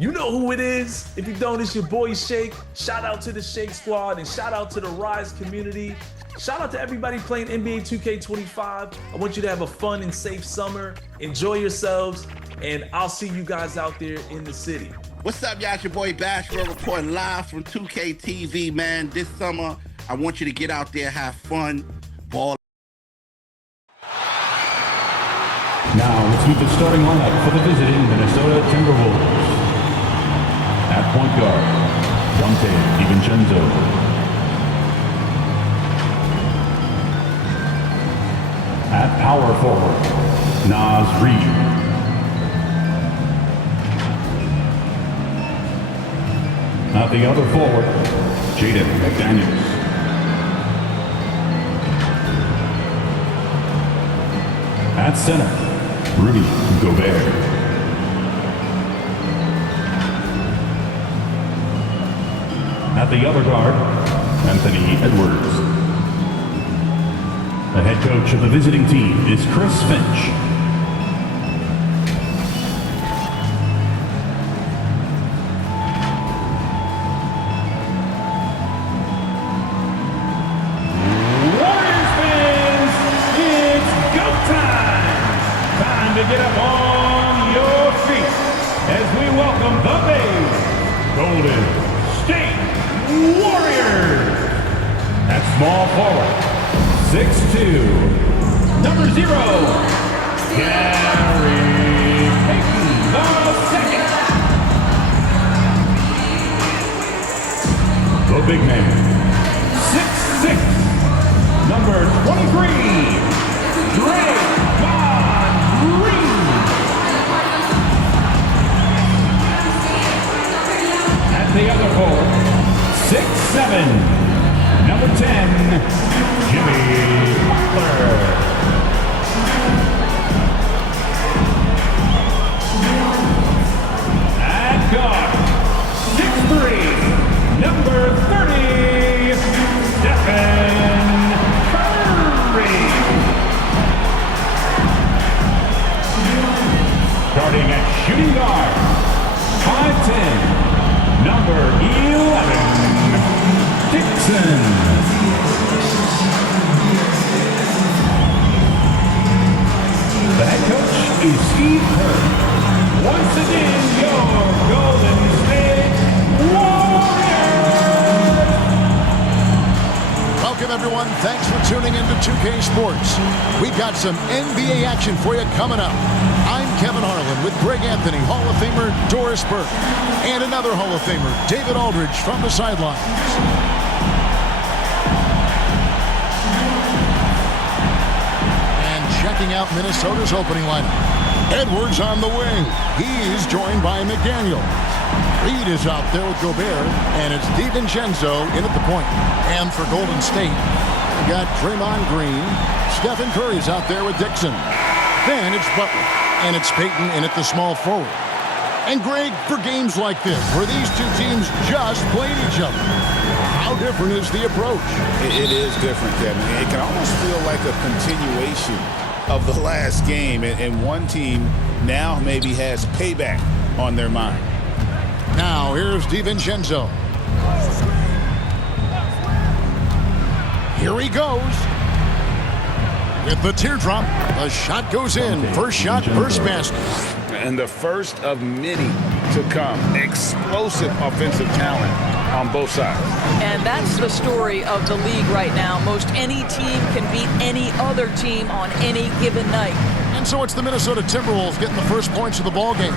You know who it is. If you don't, it's your boy Shake. Shout out to the Shake Squad and shout out to the Rise community. Shout out to everybody playing NBA 2K25. I want you to have a fun and safe summer. Enjoy yourselves, and I'll see you guys out there in the city. What's up, y'all? It's your boy Bashford reporting live from 2K TV, man. This summer, I want you to get out there, have fun, ball. Now, let's meet the starting lineup for the visiting Minnesota Timberwolves. At point guard, Dante DiVincenzo. At power forward, Naz Reid. At the other forward, Jaden McDaniels. At center, Rudy Gobert. At the other guard, Anthony Edwards. The head coach of the visiting team is Chris Finch. Warriors fans, it's go time! Time to get up on your feet as we welcome the Bay Golden State Warriors. At small forward, 6'2", number 0, Gary Payton II. The big man, 6'6", number 23, Draymond Green. At the other forward, 6'7", number 10, Jimmy Butler. At guard, 6'3", number 30, Stephen Curry. Starting at shooting guard, 5'10", number 11, Dixon. The head coach is Steve Kerr. Once again, your Golden State Warriors! Welcome, everyone. Thanks for tuning into 2K Sports. We've got some NBA action for you coming up. I'm Kevin Harlan with Greg Anthony, Hall of Famer Doris Burke, and another Hall of Famer, David Aldridge, from the sidelines. Checking out Minnesota's opening lineup. Edwards on the wing. He's joined by McDaniel. Reed is out there with Gobert, and it's DiVincenzo in at the point. And for Golden State, we got Draymond Green. Stephen Curry's out there with Dixon. Then it's Butler, and it's Payton in at the small forward. And Greg, for games like this, where these two teams just played each other, how different is the approach? It is different, Kevin. It can almost feel like a continuation of the last game, and one team now maybe has payback on their mind. Now here's DiVincenzo. Here he goes. With the teardrop, the shot goes in. First shot, first basket. And the first of many to come. Explosive offensive talent on both sides. And that's the story of the league right now. Most any team can beat any other team on any given night. And so it's the Minnesota Timberwolves getting the first points of the ball game.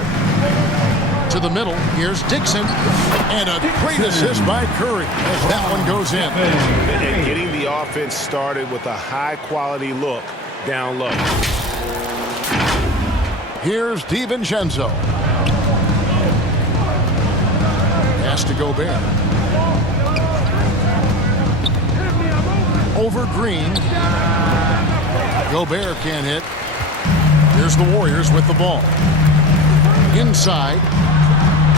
To the middle, here's Dixon. And a great assist by Curry as that one goes in. And getting the offense started with a high-quality look down low. Here's DiVincenzo. Pass to Gobert. Over Green. Gobert can't hit. Here's the Warriors with the ball. Inside.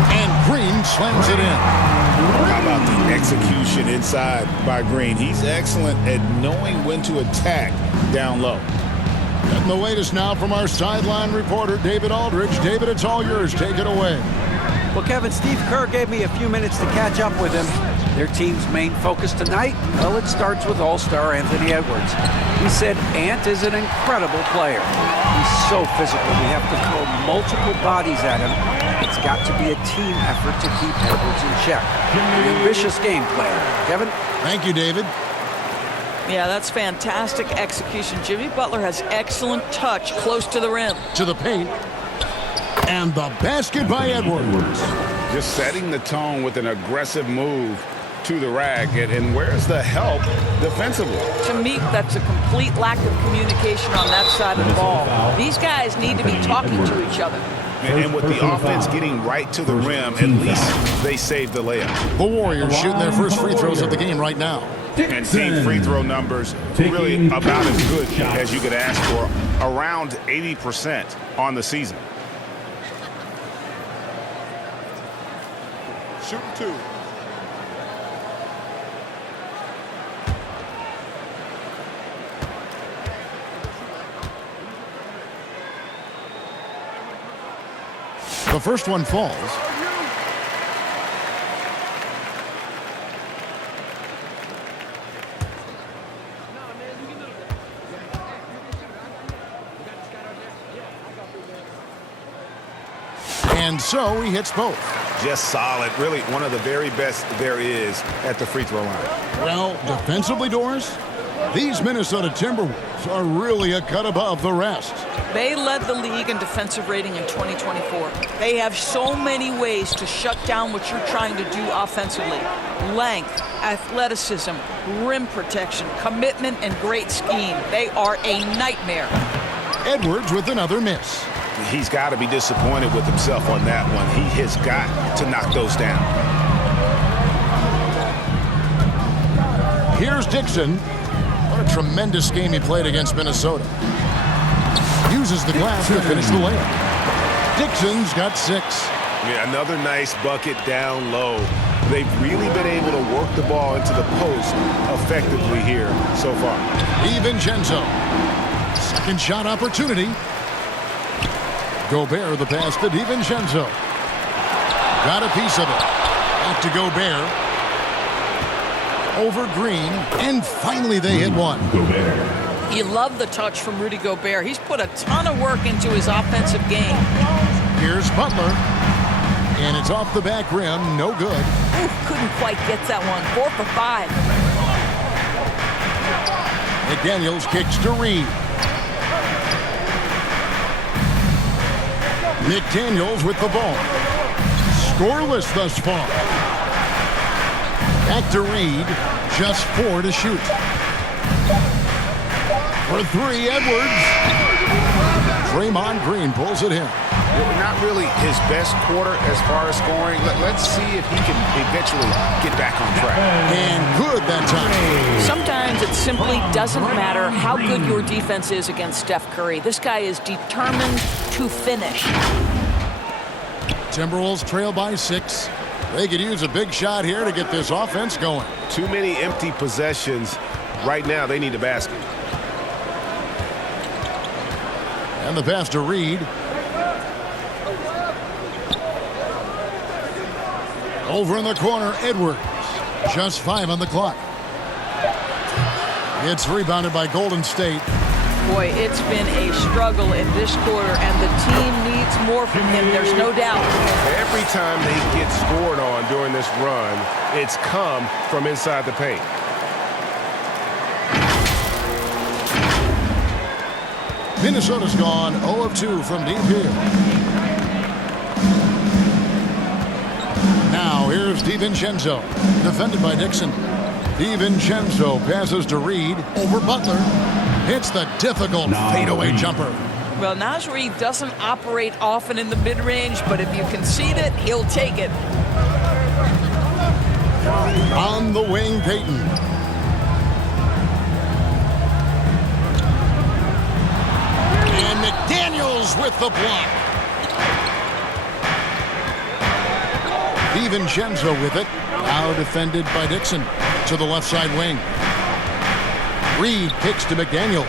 And Green slams it in. How about the execution inside by Green? He's excellent at knowing when to attack down low. And the latest now from our sideline reporter, David Aldridge. David, it's all yours. Take it away. Well, Kevin, Steve Kerr gave me a few minutes to catch up with him. Their team's main focus tonight, well, it starts with All-Star Anthony Edwards. He said Ant is an incredible player. He's so physical. We have to throw multiple bodies at him. It's got to be a team effort to keep Edwards in check. An ambitious game plan. Kevin? Thank you, David. Yeah, that's fantastic execution. Jimmy Butler has excellent touch close to the rim. To the paint. And the basket by Edwards. Just setting the tone with an aggressive move to the rack. And where's the help defensively? To me, that's a complete lack of communication on that side of the ball. These guys need to be talking to each other. And with the offense getting right to the rim, at least they saved the layup. The Warriors shooting their first free throws of the game right now. And team free throw numbers really about as good as you could ask for, around 80% on the season. Shoot two. The first one falls. And so he hits both. Just solid. Really one of the very best there is at the free throw line. Well, defensively, Doris, these Minnesota Timberwolves are really a cut above the rest. They led the league in defensive rating in 2024. They have so many ways to shut down what you're trying to do offensively. Length, athleticism, rim protection, commitment, and great scheme. They are a nightmare. Edwards with another miss. He's got to be disappointed with himself on that one. He has got to knock those down. Here's Dixon. What a tremendous game he played against Minnesota. Uses the glass to finish the layup. Dixon's got 6. Yeah, another nice bucket down low. They've really been able to work the ball into the post effectively here so far. DiVincenzo. Second shot opportunity. Gobert, the pass to DiVincenzo. Got a piece of it. Back to Gobert. Over Green. And finally they hit one. Gobert. You love the touch from Rudy Gobert. He's put a ton of work into his offensive game. Here's Butler. And it's off the back rim. No good. Ooh, couldn't quite get that one. 4 for 5. McDaniels kicks to Reed. McDaniels with the ball. Scoreless thus far. Back to Reed. Just 4 to shoot. For 3, Edwards. Draymond Green pulls it in. Not really his best quarter as far as scoring. Let's see if he can eventually get back on track. And good that time. Sometimes it simply doesn't matter how good your defense is against Steph Curry. This guy is determined to finish. Timberwolves trail by 6. They could use a big shot here to get this offense going. Too many empty possessions. Right now, they need a basket. And the pass to Reed. Over in the corner, Edwards. Just 5 on the clock. It's rebounded by Golden State. Boy, it's been a struggle in this quarter, and the team needs more from him, there's no doubt. Every time they get scored on during this run, it's come from inside the paint. Minnesota's gone 0 of 2 from deep here. Now here's DiVincenzo, defended by Dixon. DiVincenzo passes to Reed over Butler. Hits the difficult fadeaway jumper. Well, Naz Reid doesn't operate often in the mid-range, but if you concede it, he'll take it. On the wing, Payton. And McDaniels with the block. DiVincenzo with it. Now defended by Dixon to the left side wing. Reed kicks to McDaniels.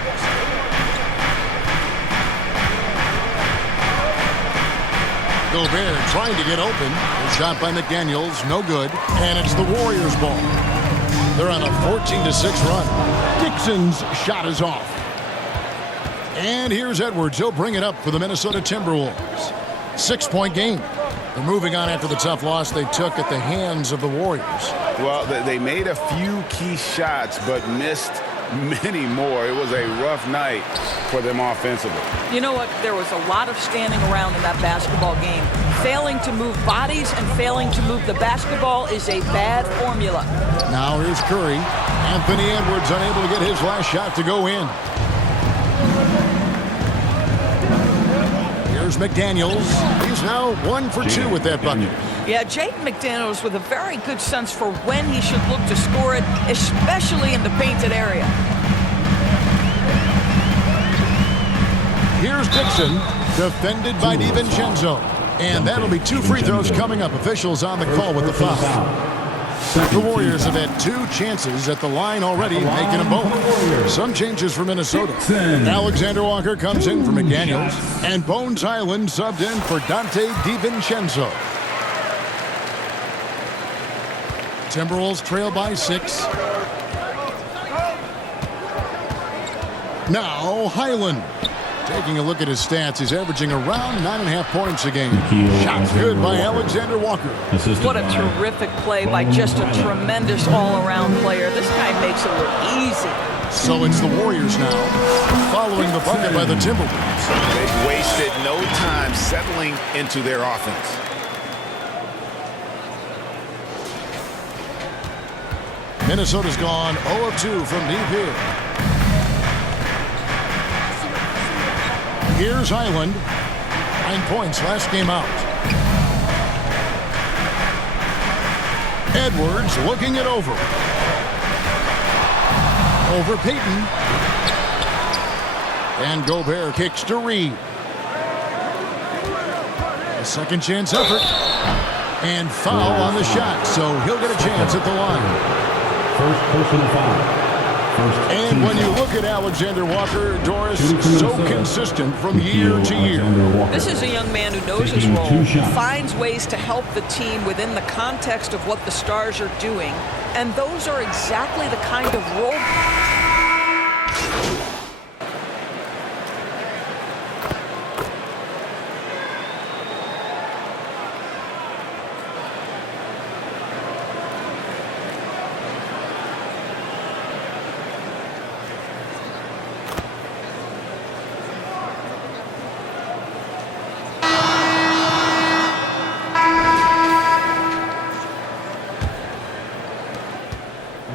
Gobert trying to get open. A shot by McDaniels, no good. And it's the Warriors' ball. They're on a 14-6 run. Dixon's shot is off. And here's Edwards. He'll bring it up for the Minnesota Timberwolves. 6-point game. They're moving on after the tough loss they took at the hands of the Warriors. Well, they made a few key shots, but missed many more. It was a rough night for them offensively. You know what? There was a lot of standing around in that basketball game. Failing to move bodies and failing to move the basketball is a bad formula. Now here's Curry. Anthony Edwards unable to get his last shot to go in. Here's McDaniels. He's now 1 for 2 with that bucket. Yeah, Jaden McDaniels with a very good sense for when he should look to score it, especially in the painted area. Here's Dixon, defended by DiVincenzo. And that'll be 2 free throws coming up. Officials on the call with the foul. The Warriors have had 2 chances at the line already, making them both. Some changes for Minnesota. Alexander Walker comes in for McDaniels, and Bones Highland subbed in for Dante DiVincenzo. Timberwolves trail by 6. Now Highland. Taking a look at his stats, he's averaging around 9.5 points a game. Shots good by Alexander Walker. What a terrific play by just a tremendous all-around player. This guy makes it look easy. So it's the Warriors now, following the bucket by the Timberwolves. They've wasted no time settling into their offense. Minnesota's gone 0 of 2 from deep here. Here's Highland. 9 points last game out. Edwards looking it over. Over Payton. And Gobert kicks to Reed. A second chance effort. And foul on the shot, so he'll get a chance at the line. First personal foul. And when you look at Alexander Walker, Doris, so consistent from year to year. This is a young man who knows his role, finds ways to help the team within the context of what the Stars are doing, and those are exactly the kind of role.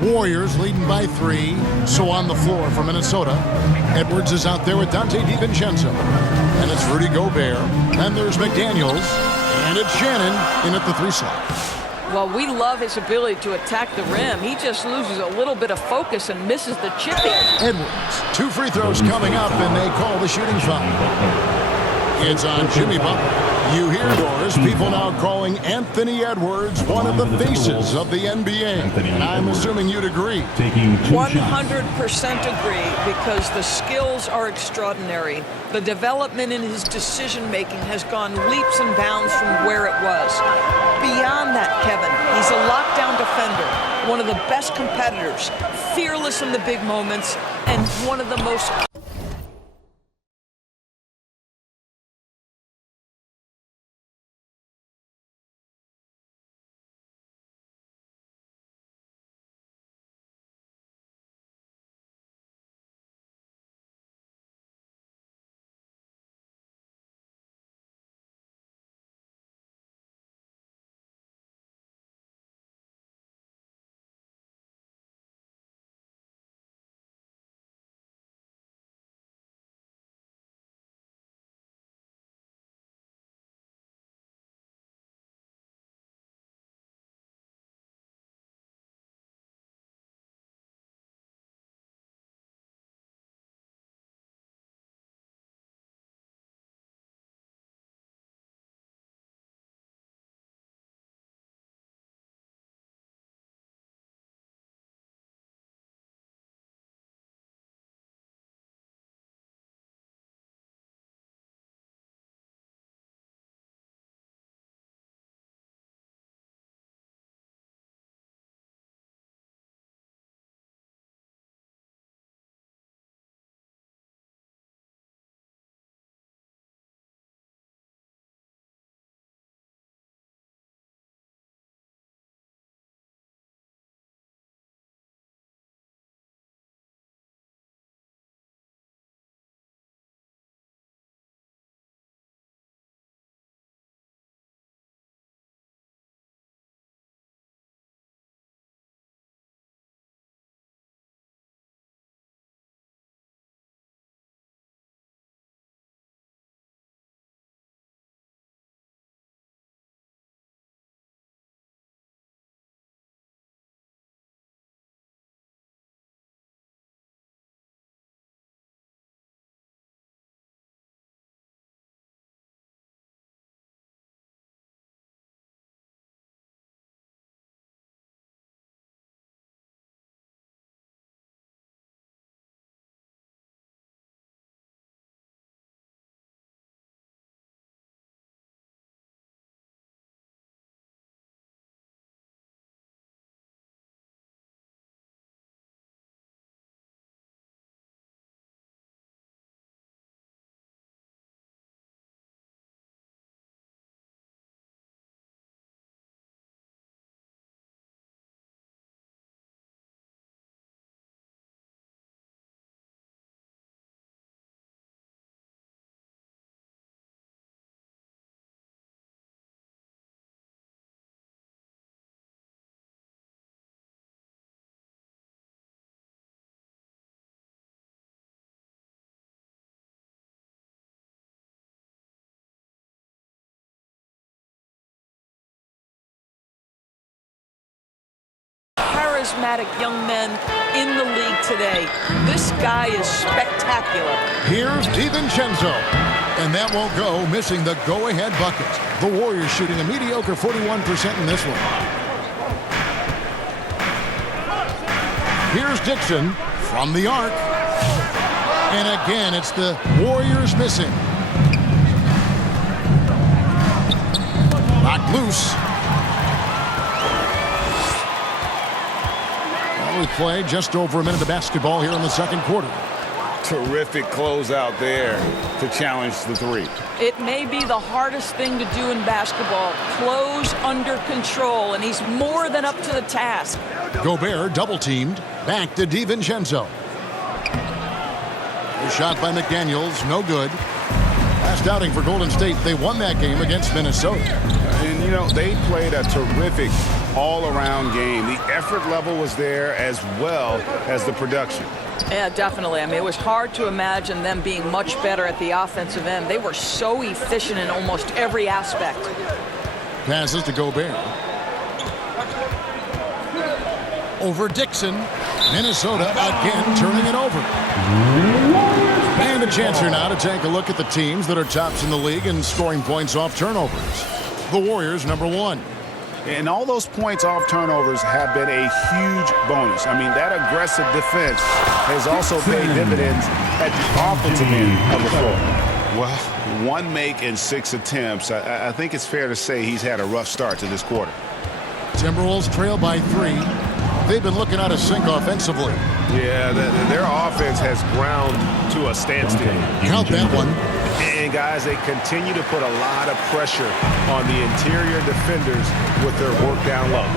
Warriors leading by 3. So on the floor for Minnesota. Edwards is out there with Dante DiVincenzo. And it's Rudy Gobert. And there's McDaniels. And it's Shannon in at the 3 slot. Well, we love his ability to attack the rim. He just loses a little bit of focus and misses the chipping. Edwards. 2 free throws coming up, and they call the shooting foul. It's on Jimmy Butler. You hear, Doris, people now calling Anthony Edwards one of the faces of the NBA. And I'm assuming you'd agree. Taking 100% agree, because the skills are extraordinary. The development in his decision-making has gone leaps and bounds from where it was. Beyond that, Kevin, he's a lockdown defender, one of the best competitors, fearless in the big moments, and one of the most charismatic young men in the league today. This guy is spectacular. Here's DiVincenzo. And that won't go, missing the go-ahead bucket. The Warriors shooting a mediocre 41% in this one. Here's Dixon from the arc. And again, it's the Warriors missing. Knocked loose. Well, we played just over a minute of basketball here in the second quarter. Terrific closeout there to challenge the three. It may be the hardest thing to do in basketball. Close under control, and he's more than up to the task. Gobert double-teamed. Back to DiVincenzo. The shot by McDaniels, no good. Last outing for Golden State, they won that game against Minnesota. And, you know, they played a terrific all-around game. The effort level was there as well as the production. Yeah, definitely. I mean, it was hard to imagine them being much better at the offensive end. They were so efficient in almost every aspect. Passes to Gobert. Over Dixon. Minnesota again turning it over. And a chance here now to take a look at the teams that are tops in the league in scoring points off turnovers. The Warriors, number 1. And all those points off turnovers have been a huge bonus. I mean, that aggressive defense has also paid dividends at the offensive end of the floor. Well, 1 make in 6 attempts. I think it's fair to say he's had a rough start to this quarter. Timberwolves trail by 3. They've been looking out of sync offensively. Yeah, their offense has ground to a standstill. Count that one. And guys, they continue to put a lot of pressure on the interior defenders with their work down low.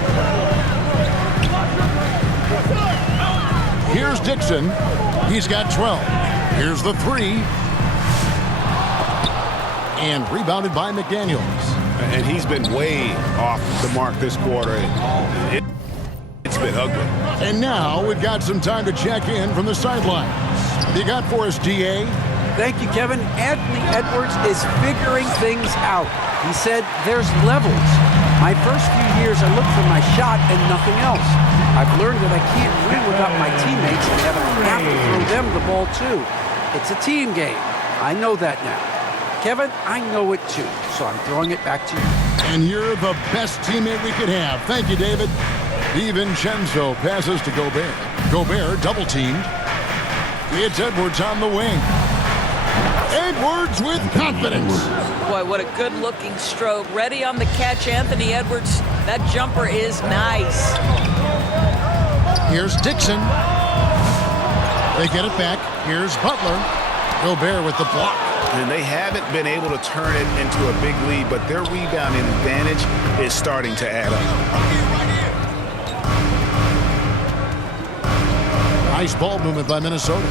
Here's Dixon. He's got 12. Here's the 3. And rebounded by McDaniels. And he's been way off the mark this quarter. It's been ugly. And now we've got some time to check in from the sidelines. What you got for us, DA? Thank you, Kevin. Anthony Edwards is figuring things out. He said there's levels. My first few years, I looked for my shot and nothing else. I've learned that I can't win without my teammates and that I have to throw them the ball too. It's a team game. I know that now. Kevin, I know it too, so I'm throwing it back to you. And you're the best teammate we could have. Thank you, David. DiVincenzo passes to Gobert. Gobert double-teamed. It's Edwards on the wing. Edwards with confidence. Boy, what a good-looking stroke. Ready on the catch, Anthony Edwards. That jumper is nice. Here's Dixon. They get it back. Here's Butler. Gobert with the block. And they haven't been able to turn it into a big lead, but their rebounding advantage is starting to add up. Nice ball movement by Minnesota.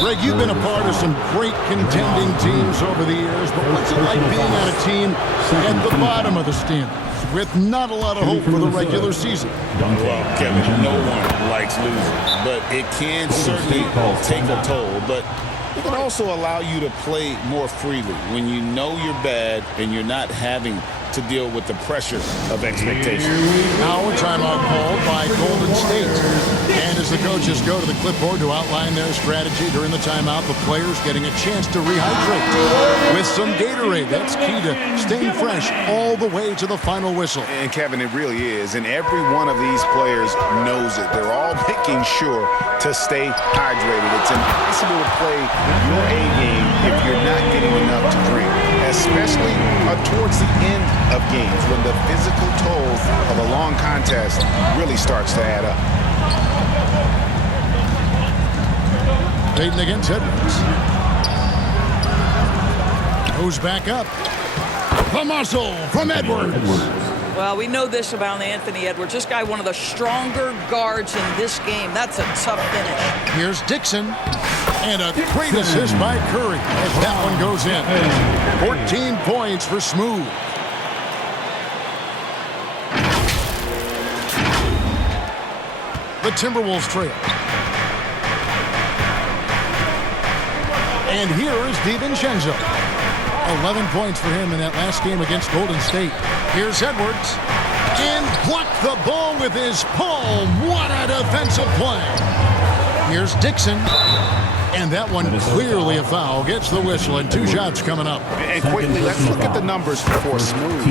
Greg, you've been a part of some great contending teams over the years, but what's it like being on a team at the bottom of the standings with not a lot of hope for the regular season? Well, Kevin, no one likes losing, but it can certainly take a toll. But it can also allow you to play more freely when you know you're bad and you're not having to deal with the pressure of expectation. Now a timeout called by Golden State. And as the coaches go to the clipboard to outline their strategy during the timeout, the players getting a chance to rehydrate with some Gatorade. That's key to staying fresh all the way to the final whistle. And Kevin, it really is. And every one of these players knows it. They're all making sure to stay hydrated. It's impossible to play your A game if you're not getting enough to drink, especially towards the end of games when the physical toll of a long contest really starts to add up. Payton against Edwards. Goes back up. The muscle from Edwards. Well, we know this about Anthony Edwards. This guy, one of the stronger guards in this game. That's a tough finish. Here's Dixon. And a great assist by Curry as that one goes in. 14 points for Smooth. The Timberwolves trail. And here is DiVincenzo. 11 points for him in that last game against Golden State. Here's Edwards. And blocked the ball with his palm. What a defensive play. Here's Dixon. And that one clearly a foul. Gets the whistle and 2 shots coming up. And quickly, let's look at the numbers for Smooth.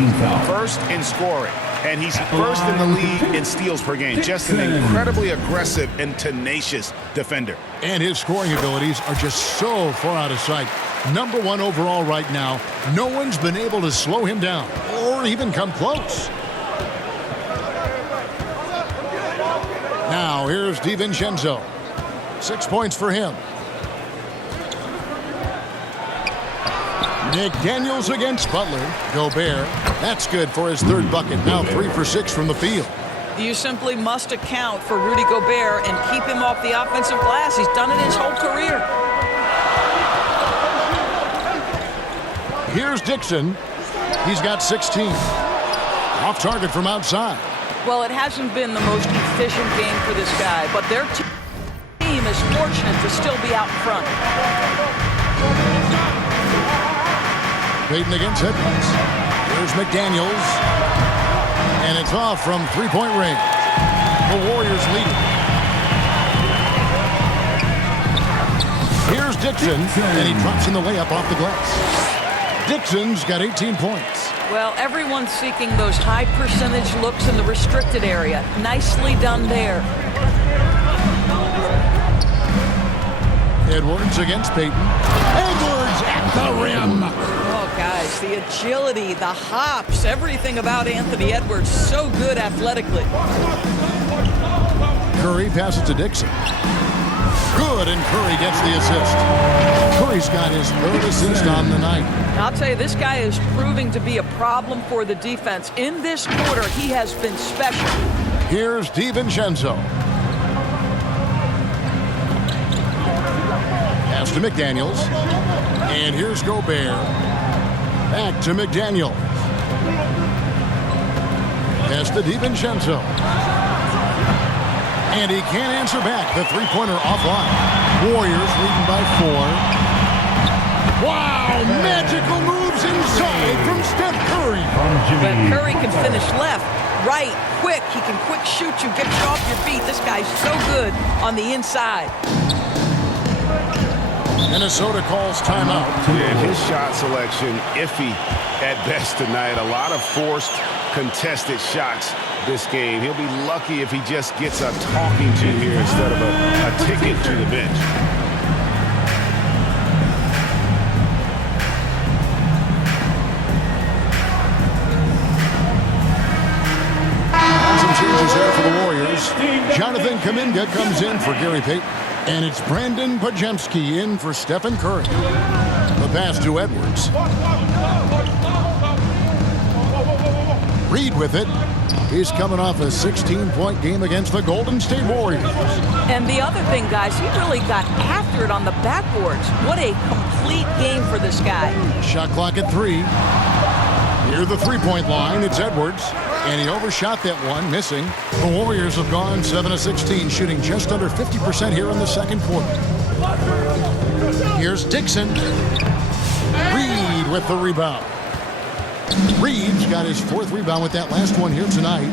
First in scoring. And he's first in the league in steals per game. Just an incredibly aggressive and tenacious defender. And his scoring abilities are just so far out of sight. Number 1 overall right now. No one's been able to slow him down or even come close. Now here's DiVincenzo. 6 points for him. McDaniels against Butler. Gobert. That's good for his 3rd bucket. Now 3 for 6 from the field. You simply must account for Rudy Gobert and keep him off the offensive glass. He's done it his whole career. Here's Dixon. He's got 16. Off target from outside. Well, it hasn't been the most efficient game for this guy, but their team is fortunate to still be out in front. Payton against Edwards. Here's McDaniels. And it's off from 3-point range. The Warriors lead it. Here's Dixon. And he drops in the layup off the glass. Dixon's got 18 points. Well, everyone's seeking those high percentage looks in the restricted area. Nicely done there. Edwards against Payton. Edwards at the rim. Oh, guys, the agility, the hops, everything about Anthony Edwards, so good athletically. Curry passes to Dixon. Good, and Curry gets the assist. Curry's got his 3rd assist on the night. I'll tell you, this guy is proving to be a problem for the defense. In this quarter, he has been special. Here's DiVincenzo. Pass to McDaniels. And here's Gobert. Back to McDaniels. Pass to DiVincenzo. And he can't answer back. The 3-pointer offline. Warriors leading by 4. Wow, magical moves inside from Steph Curry. But Curry can finish left, right, quick. He can quick shoot you, get you off your feet. This guy's so good on the inside. Minnesota calls timeout. And his shot selection iffy at best tonight. A lot of forced, contested shots this game. He'll be lucky if he just gets a talking to here instead of a ticket to the bench. Some changes there for the Warriors. Jonathan Kuminga comes in for Gary Payton. And it's Brandon Pajemski in for Stephen Curry. The pass to Edwards. Reed with it. He's coming off a 16-point game against the Golden State Warriors. And the other thing, guys, he really got after it on the backboards. What a complete game for this guy. Shot clock at 3. Near the 3-point line, it's Edwards. And he overshot that one, missing. The Warriors have gone 7 of 16, shooting just under 50% here in the second quarter. Here's Dixon. Reed with the rebound. Reed's got his 4th rebound with that last one here tonight.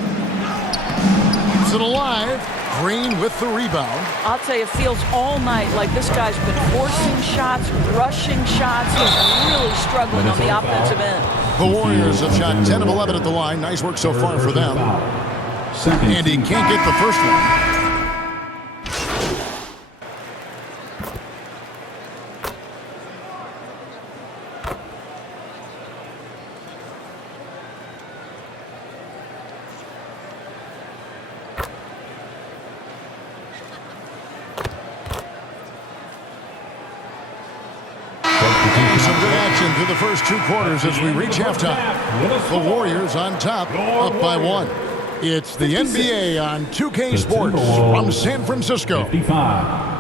Keeps it alive. Green with the rebound. I'll tell you, it feels all night like this guy's been forcing shots, rushing shots. He's really struggling on the offensive end. The Warriors have shot 10 of 11 at the line. Nice work so far for them. And he can't get the first one. Some good action through the first 2 quarters as we reach halftime. The Warriors on top, up by 1. It's the NBA on 2K Sports from San Francisco. 55.